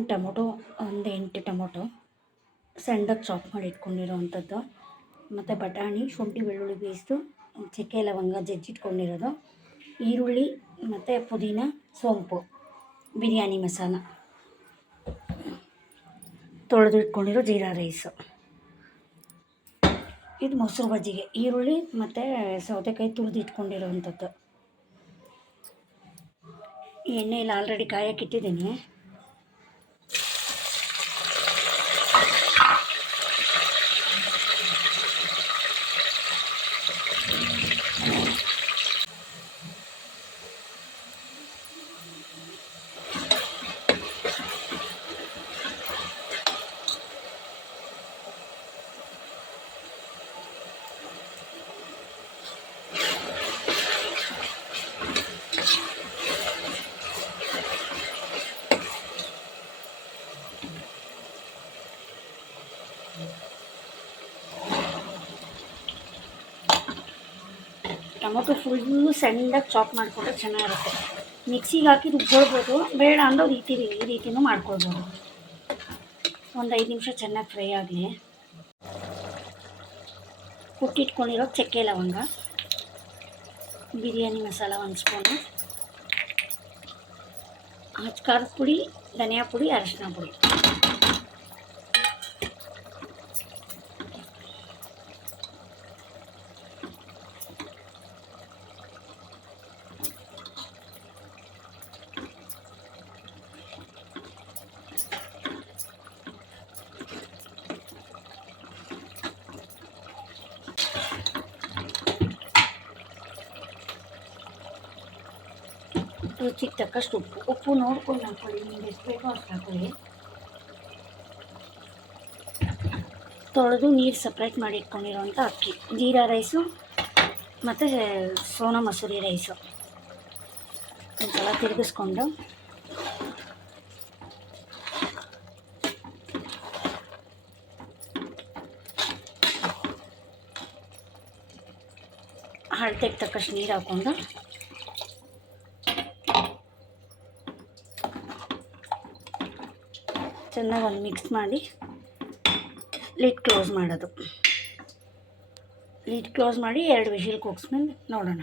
ಒಂದು ಟೊಮೊಟೊ, ಒಂದು 8 ಟೊಮೊಟೊ ಸಣ್ಣದಾಗಿ ಚಾಪ್ ಮಾಡಿ ಇಟ್ಕೊಂಡಿರೋವಂಥದ್ದು, ಮತ್ತು ಬಟಾಣಿ, ಶುಂಠಿ ಬೆಳ್ಳುಳ್ಳಿ ಪೇಸ್ಟು, ಚಕ್ಕೆ ಲವಂಗ ಜಜ್ಜಿಟ್ಕೊಂಡಿರೋದು, ಈರುಳ್ಳಿ ಮತ್ತು ಪುದೀನ, ಸೋಂಪು, ಬಿರಿಯಾನಿ ಮಸಾಲ, ತೊಳೆದು ಇಟ್ಕೊಂಡಿರೋ ಜೀರಾ ರೈಸು. ಇದು ಮೊಸರು ಬಜ್ಜಿಗೆ ಈರುಳ್ಳಿ ಮತ್ತು ಸೌತೆಕಾಯಿ ತುರಿದು ಇಟ್ಕೊಂಡಿರೋವಂಥದ್ದು. ಎಣ್ಣೆಯಲ್ಲಿ ಆಲ್ರೆಡಿ ಕಾಯಕ್ಕಿಟ್ಟಿದ್ದೀನಿ. ಟೊಮೊಟೊ ಫುಲ್ಲು ಸಣ್ಣದಾಗಿ ಚಾಪ್ ಮಾಡಿಕೊಂಡ್ರೆ ಚೆನ್ನಾಗಿರುತ್ತೆ. ಮಿಕ್ಸಿಗೆ ಹಾಕಿ ರುಬ್ಕೊಳ್ಬೋದು, ಬೇಡ ಅಂದ್ರೆ ಈ ರೀತಿನೂ ಮಾಡ್ಕೊಳ್ಬೋದು. ಒಂದು 5 ನಿಮಿಷ ಚೆನ್ನಾಗಿ ಫ್ರೈ ಆಗಲಿ. ಕುಟ್ಟಿಟ್ಕೊಂಡಿರೋ ಚಕ್ಕೆ ಲವಂಗ, ಬಿರಿಯಾನಿ ಮಸಾಲ 1 ಸ್ಪೂನು, ಖಾರದ ಪುಡಿ, ಧನಿಯಾ ಪುಡಿ, ಅರಿಶಿನ ಪುಡಿ. ರುಚಿಗೆ ತಕ್ಕಷ್ಟು ಉಪ್ಪು ನೋಡ್ಕೊಂಡು ಹಾಕ್ಕೊಳ್ಳಿ, ನಿಮ್ಗೆ ಎಷ್ಟು ಬೇಕೋ ಅಷ್ಟು ಹಾಕ್ಕೊಳ್ಳಿ. ತೊಳೆದು ನೀರು ಸಪ್ರೇಟ್ ಮಾಡಿ ಇಟ್ಕೊಂಡಿರೋಂಥ ಅಕ್ಕಿ, ಜೀರಾ ರೈಸು ಮತ್ತು ಸೋನಾ ಮಸೂರಿ ರೈಸು ಒಂದ್ಸಲ ತಿರುಗಿಸ್ಕೊಂಡು ಅಳತೆಗೆ ತಕ್ಕಷ್ಟು ನೀರು ಹಾಕ್ಕೊಂಡು ಚೆನ್ನಾಗಿ ಒಂದು ಮಿಕ್ಸ್ ಮಾಡಿ ಲಿಡ್ ಕ್ಲೋಸ್ ಮಾಡೋದು. ಲಿಡ್ ಕ್ಲೋಸ್ ಮಾಡಿ 2 ವಿಷಿಲ್ ಕೂಗಿಸ್ಮೇಲೆ ನೋಡೋಣ.